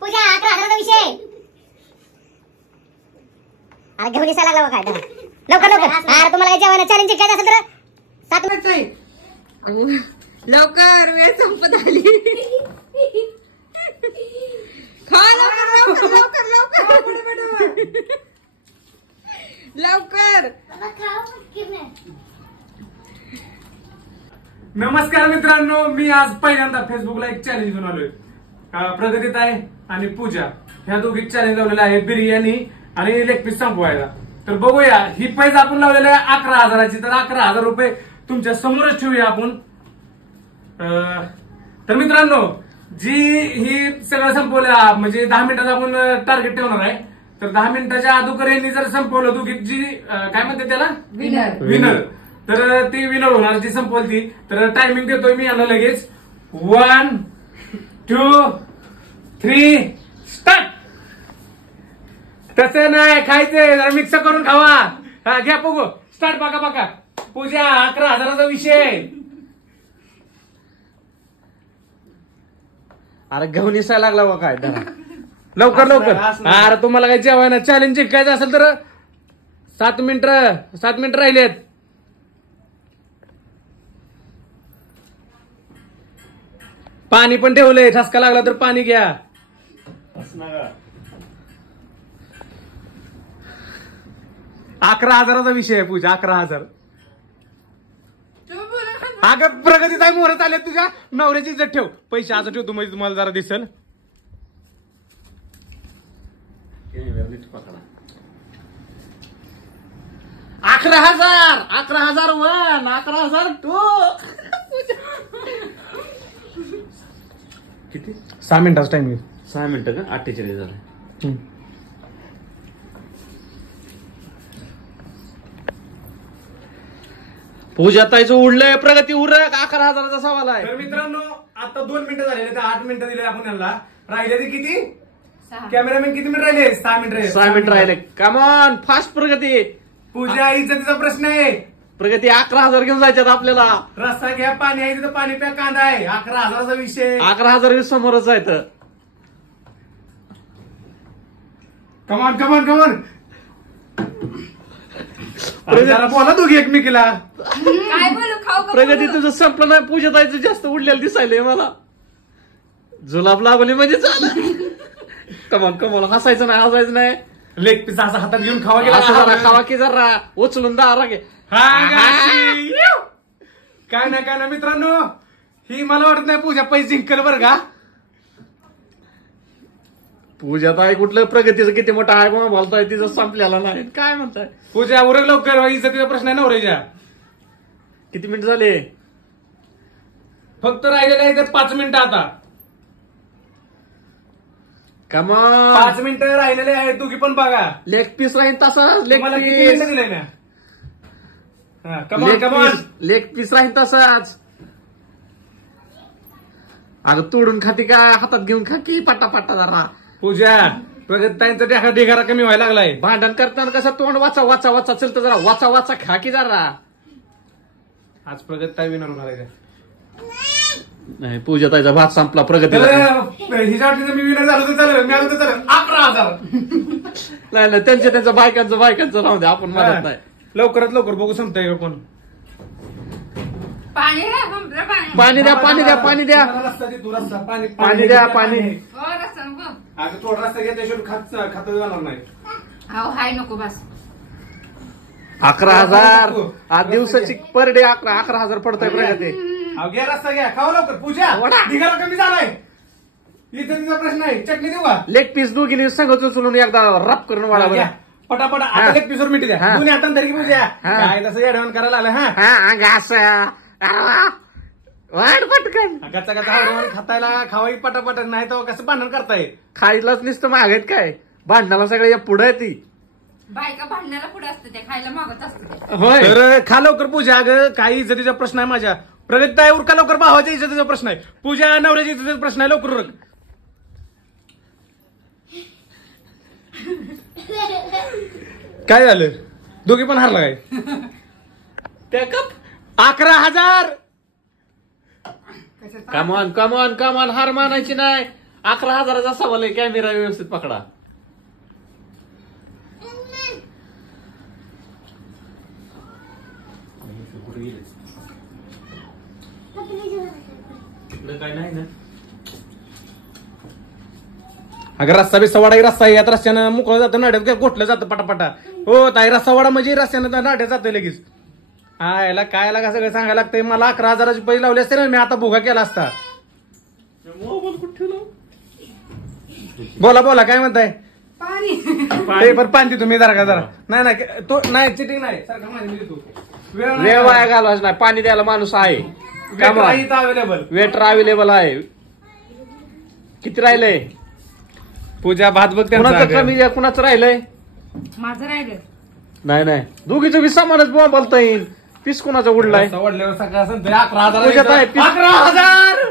पूजा 11,000चा विषय. अरे घेऊन दिसायला लागला काय लवकर लवकर. अरे तुम्हाला काय जेवण चॅलेंज काय असेल तर 7 मिनिट लवकर वेळ संपत आली. खा लवकर लवकर लवकर लवकर. नमस्कार मित्रांनो, मी आज पहिल्यांदा फेसबुकला एक चॅलेंज घेऊन आलोय. प्रगतीत आहे आणि पूजा ह्या दोघी चॅलेंज लावलेला आहे बिर्याणी आणि लेग पीस संपवायला. तर बघूया ही पैसा आपण लावलेला आहे 11,000ची. तर 11,000 रुपये तुमच्या समोरच ठेवूया आपण. तर मित्रांनो, जी ही सगळं संपवल्या म्हणजे 10 मिनिटाचा आपण टार्गेट ठेवणार आहे. तर 10 मिनिटाच्या अगोदर यांनी जर संपवलं दोघी जी काय म्हणते त्याला विनर, तर ती विनर होणार जी संपवल ती. तर टायमिंग देतोय मी यांना लगेच. 1 2 3 स्टार्ट. तसं नाही खायचंय, जरा मिक्स करून खावा. हा घ्या बघू स्टार्ट. बघा बघा पूजा 11,000चा विषय. अरे घेऊन दिसायला लागला बा काय लवकर लवकर. अरे तुम्हाला काय जेवायला चॅलेंज जिंकायचं असेल तर 7 मिनिट राहिलेत. पाणी पण ठेवलंय, ठसका लागला तर पाणी घ्या. 11,000चा विषय आहे पूजा. 11,000. अगं प्रगतीचा मोहरत आले तुझ्या नवऱ्याची इज्जत ठेव. पैसे आज ठेवतो म्हणजे तुम्हाला जरा दिसेल. 11,000 11,001 11,002. किती 6 मिनिटाचा टाइम आहे. 6 मिनिटं का 48 झाले. पूजा ताईचं उडलंय, प्रगती उरक. 11,000चा सवाल आहे. तर मित्रांनो आता 2 मिनिटं झालेले, तर 8 मिनिटं दिले आपण यांना. राहिले ते किती कॅमेरामॅन किती मिनिट राहिले? 6 मिनिट राहिले. 6 मिनिट राहिले. कमॉन फास्ट प्रगती. पूजा इज्जतीचा प्रश्न आहे. प्रगती 11,000 घेऊन जायच्यात आपल्याला. रस्ता घ्या, पाणी आहे तिथं, पाणी प्या, कांदा आहे. 11,000चा विषय. 11,000 समोरच आहेत. कमान कमान कमान. जरा बोला दोघी एकमेकीला. काय बोलू खाऊ का प्रगती तुझं संपलं नाही. पूजा ताईचं जास्त उडलेलं दिसायलंय मला. जुलाब लागली म्हणजे झालं. कमान कमान हसायचं नाही, हसायचं नाही. लेग पीस असा हातात घेऊन खावा असं जरा गेला. खावा की जरा उचलून दारा घे. काय ना मित्रांनो, ही मला वाटत नाही पूजा पैसे जिंकल बरं का. पूजा ताई कुठलं प्रगतीचं किती मोठा आहे मग बोलताय, तिचं संपलेला नाही. काय म्हणताय पूजा उरक लवकर, इज्जतीचा प्रश्न आहे नवऱ्याच्या. किती मिनिट झाले? फक्त राहिलेलं आहे तर 5 मिनिटं. आता कमॉन 5 मिनिटं राहिलेले आहेत. दोघी पण बघा. लेग पीस राहील तसाच. लेग मला किती पीस मिनिटं दिले ना. कमान कमान. लेग पीस राहील तसाच. अगं तोडून खाती का हातात घेऊन खा की पट्टा पट्टा जरा. पूजा प्रगतीचा ढिगारा कमी व्हायला लागलाय. भांडण करताना कसं तोंड वाचा वाचा वाचा चलतं, जरा वाचा वाचा खा की जरा. आज प्रगती विनर होणार आहे. नाही पूजा ताईचा भात संपला. प्रगती हिच्यावर मी विनर झालो तर चालेल, मी आलो तर चालेल. 11,000. नाही नाही त्यांच्या बायकांचं राहू दे, आपण म्हणत नाही. लवकरात लवकर बघू संपताय का कोण. पाणी आहे, भंपरं पाणी. पाणी द्या पाणी द्या पाणी द्या रस्ता दे तू, रस्ता पाणी पाणी द्या पाणी. हो रस्ता नको. अगं थोडा रस्ता घ्या, त्याशिवाय खात जाणार नाही. हो हाय नको बस. 11,000 आज दिवसाची पर डे 11,000 पडतोय प्रगती. अहो घ्या रस्ता घ्या, खाऊ लवकर. पूजा वडा. ढिगारा कमी झालाय. इज्जतीचा प्रश्न आहे. चटणी देऊ का? लेग पीस दोघीने संगत उचलून एकदा रप करून वाढा बरं. पटापट आता लेग पीसवर मिठी द्या. दोन्ही हातांना तरी पूजा. काय तसं येडवण करायला आलं. वाढ पटकन. गचा गचा हवडे खातायला खावाई पटापट, नाही तर कसं भांडण करताय. खायलाच नुसतं मागत काय, भांडणाला सगळं या पुढे ती. बायका भांडणाला पुढे असते, ते खायला मागत असते. होय तर खा लवकर पूजा. अगं काही इज्जतीचा प्रश्न आहे माझ्या. प्रगती उरका लवकर. भावाच्या इज्जतीचा प्रश्न आहे. पूजा नवऱ्याच्या इज्जतीचा प्रश्न आहे. लवकर उरक. काय झालं? दोघी पण हारला काय? त्या कप 11,000. Come on come on come on. हार मानायची नाही. 11,000चा सवाल आहे. कॅमेरा व्यवस्थित पकडा. काय नाही ना. अगं रस्ता बी सवाडा रस्ता यात रस्त्यानं मोकळं जातं नाड्यात गोठलं जातं पटापटा. हो ताई रस्ता वाडा म्हणजे रस्त्यानं नाड्यात जातं लगेच. हा याला काय लागा सगळं सांगायला लागतंय. मला 11,000चे पैसे लावले असते ना मी आता भुगा केला असता. मोबाईल कुठे ठेवला? बोला बोला काय म्हणताय. पाणी बरं पाणी तुम्ही जरा नाही तो नाही चिटिंग नाही सारखं माझी मी देतो. वेळ वाया घालवायचा नाही. पाणी द्यायला माणूस आहे. अवेलेबल वेटर अवेलेबल आहे. किती राहिलंय? पूजा भात बघ कुणाचं कमी कुणाचं राहिलंय? माझं राहिलं. नाही दोघीचं बी समानच बोलता येईल. पीस कुणाचा उडलाय? वडल्यावर सगळं असं 11,000 पूजात आहे, पीस- 11,000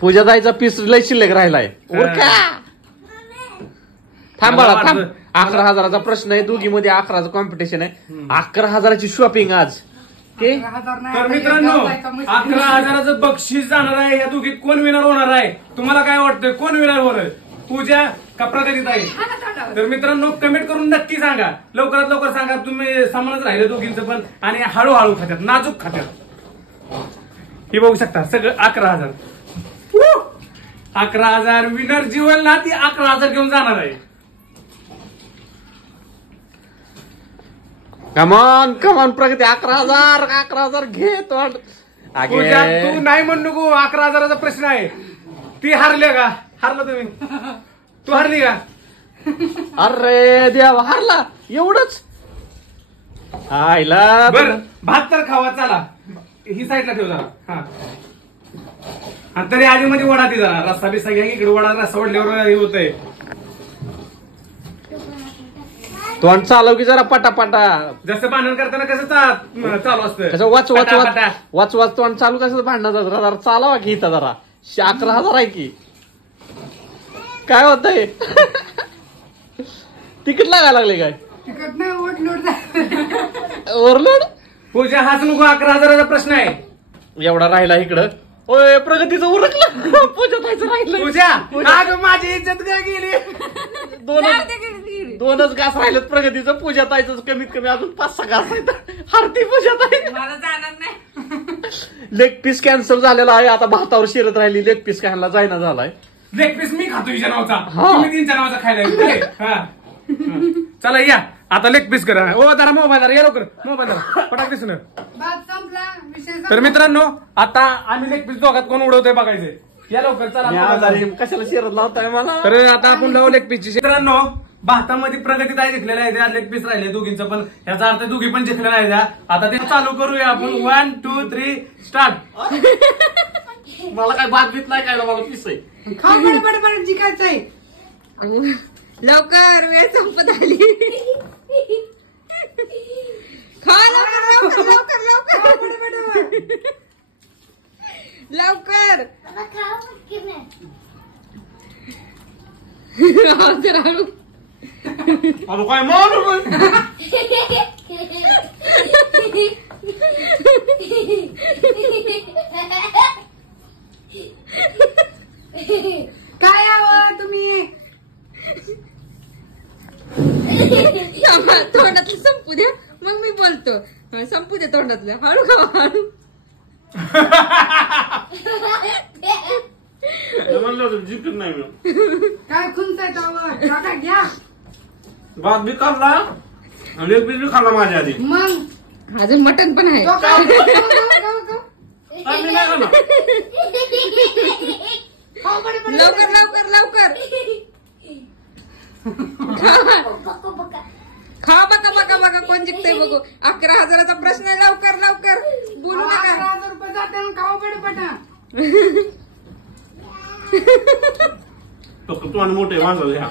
पूजा जायचा पीस लय शिल्लक राहिलाय. उरका. थांब बाळा थांब. 11,000चा प्रश्न आहे. दोघीमध्ये 11चं कॉम्पिटिशन आहे. 11,000ची शॉपिंग आज. के 11,000 नाही, तर आता मित्रांनो एक गावाला एका म्हशीला 11,000चं बक्षीस जाणार आहे. या दोघीत कोण विनर होणार आहे तुम्हाला काय वाटतंय? कोण विनर होणार? पूजा का प्रगतीत आहे? हा ना, तोंडावर. तर मित्रांनो कमेंट करून नक्की सांगा. लवकरात लवकर सांगा. तुम्ही समानच राहिले दोघींचं पण आणि हळूहळू खात्यात नाजूक खात्यात. हे बघू शकता सगळं 11,000. 11,000 विनर जीवन ना ती 11,000 घेऊन जाणार आहे. कमान प्रगती. 11,000 घे तोंड. पूजा तू नाही म्हणू नको. 11,000चा प्रश्न आहे. ती हारले का? हारला तुम्ही? तू हारली का? अरे देवा हारला एवढंच. आईला बर भात तर खावा चला. ही साईडला ठेव जरा. हा आणि तरी आधी मध्ये वडा ती जरा रस्सा बिस्सा घ्या. इकडे वडा रस्सा वडल्यावर हे होतंय. तोंड चालव की जरा पटापटा. जसं भांडण करताना कसं चालू असतं कसं वाच वाच पटा, वाच पटा. वाच वाच तोंड चालू कसं भांडणं जरा चालावा की इथं जरा. 11,000 आहे की काय होतंय? तिकीट लागायला लागले काय? तिकट नाही ओटलोट ओव्हरलोड. पूजा हाच नको. 11,000चा प्रश्न आहे. एवढा राहिला इकडं. ओय प्रगतीचं उरकलं. पूजा जायचं राहिलं. पूजा अगं माझी इज्जत काय गेली. दोनच घास राहिलेत प्रगतीचं. पूजा ताईचं कमीत कमी अजून 5-6 घास आहेत. हारती पूजा ताई. मला जाणार नाही. लेग पीस कॅन्सल झालेला आहे. आता भातावर शिरत राहिली. लेग पीस खायला जायना झालाय. लेग पीस मी खातो हिच्या नावाचा. हा. तुम्ही 3च्या नावाचा खायला येतोय. हा. चला या आता लेग पीस करा. ओ जरा मोबाईल जरा या लवकर. मोबाईल जरा पटाक दिसून. भात संपला विषय तर संपला. मित्रांनो आता आम्ही लेग पीस दोघात कोण उडवतोय बघायचंय. या लवकर मी चला. आजारी कशाला शिरत लावताय मला? तर आता आपण लावू लेग पीसची. मित्रांनो भातामध्ये प्रगती काय जिंकलेला आहे. त्या लेग पीस राहिले दोघींचं पण. याचा अर्थ दोघी पण जिंकलेला आहे. त्या आता ते चालू करूया आपण. 1 2 3 स्टार्ट. मला काय भात बीत नाही काय मला पीस आहे. खाऊ बडबड जिकायचं आहे. लवकर वेळ संपत आली. खा लवकर लवकर लवकर लवकर लवकर. जरा हळू. अरे काय मारू काय हवं तुम्ही? तोंडातलं संपू द्या मग मी बोलतो. संपू द्या तोंडातलं. हळू खावा हळू. म्हणलं जिंकत नाही मी. काय खुंचाय काका घ्या. भात बी खाल्ला लेग पीस बी खाल्ला माझ्या आधी. मग अजून मटण पण आहे. आम्ही नाही खाणार. लवकर लवकर लवकर खा. बघा बघा बघा कोण जिंकतंय बघू. 11,000चा प्रश्न आहे. लवकर लवकर बोलू नका. 11,000 रुपये जाते खावा पटा. तू आणि मोठे माणसं घ्या.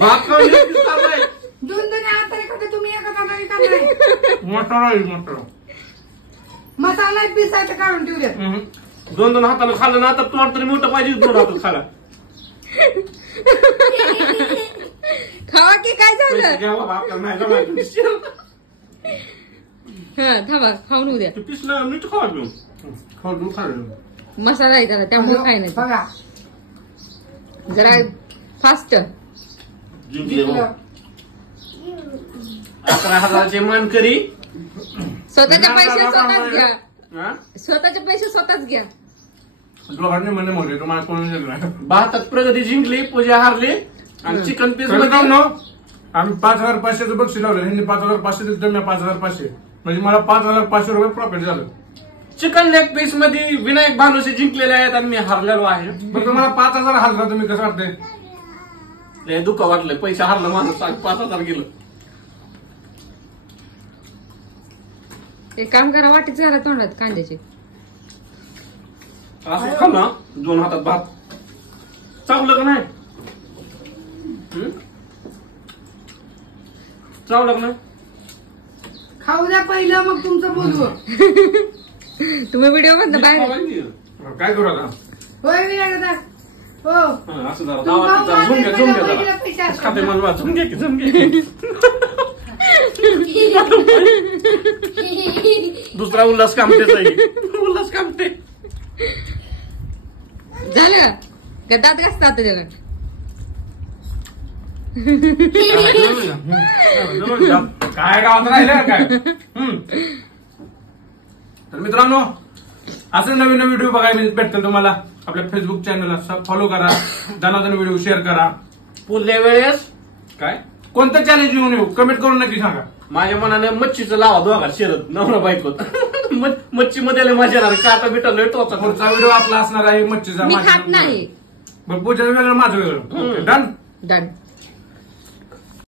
भात खाऊन लेग पीस खाल्लाय. दोन आता एखादं तुम्ही एका कानाने खाल्लाय. मोठा मसाला पिसायचं काढून ठेवले. दोन हातानं खाल्लं ना तर तुम्हाला तरी मोठं पाहिजे. 2 हातात खाला. खावा की काय झालं? घ्या बाबा आपल्याला नाही जमायचं. हा थांबा खाऊन उद्या. पिसलं नीट खावा घेऊन. खाऊन खाल्लं. मसाला आहे त्याला त्यामुळे काय नाही बघा जरा फास्ट जिंकले हो. 11,000चे मानकरी. स्वतःचे पैसे स्वतःच घ्या हा? स्वतःचे पैसे स्वतःच घ्या दोघांनी म्हणे मोठे तुम्हाला कोणी दिलं नाही. भारतात प्रगती जिंकली, पूजा हारली आणि चिकन पीस मध्ये मित्रांनो, आम्ही 5,500चं बक्षीस लावलं. ह्यांनी 5,500 दिलं तर मी 5,500 म्हणजे मला 5,500 रुपये प्रॉफिट झालं. चिकन लेग पीस मध्ये विनायक भानुसे जिंकलेले आहेत आणि मी हारलेलो आहे. पण तुम्हाला 5,000 हलला तुम्ही कसं वाटतंय? लय दुःख वाटलंय, पैसे हारलं माणूस 5,000 गेलं. एक काम करा वाटीच घाला तोंडात कांद्याचे असं खा ना, 2 हातात भात चावलं का नाही? चावलं का नाही? खाऊ द्या पहिलं मग तुमचं बोलू. तुम्ही व्हिडिओ मधनं बाहेर काय करू आता? होय विनायकदा हो हा, असं जरा दावा जरा झुम घ्या जरा. खाते मला झुम घ्या की झुम घ्या. दुसरा उल्हास कामतेच आहे. उल्हास कामते झालं का दात घासतात त्याच्याकडे काय गावात राहिलं काय? तर मित्रांनो, असं नवीन नवीन व्हिडिओ बघायला भेटतील तुम्हाला. आपल्या फेसबुक चॅनलला फॉलो करा, दनादन व्हिडिओ शेअर करा. पुढल्या वेळेस काय कोणतं चॅलेंज घेऊन येऊ कमेंट करून नक्की सांगा. माझ्या मनाने मच्छीचं लावा दोघात शिरत नवरा बायकोत. मच्छी मध्ये मजा येणार, काटा बिटा लय टोचा. पुढचा व्हिडिओ आपला असणार आहे मच्छीचा. मी खात नाही बरं, पुढच्या वेगळं माझं वेगळं. डन. डन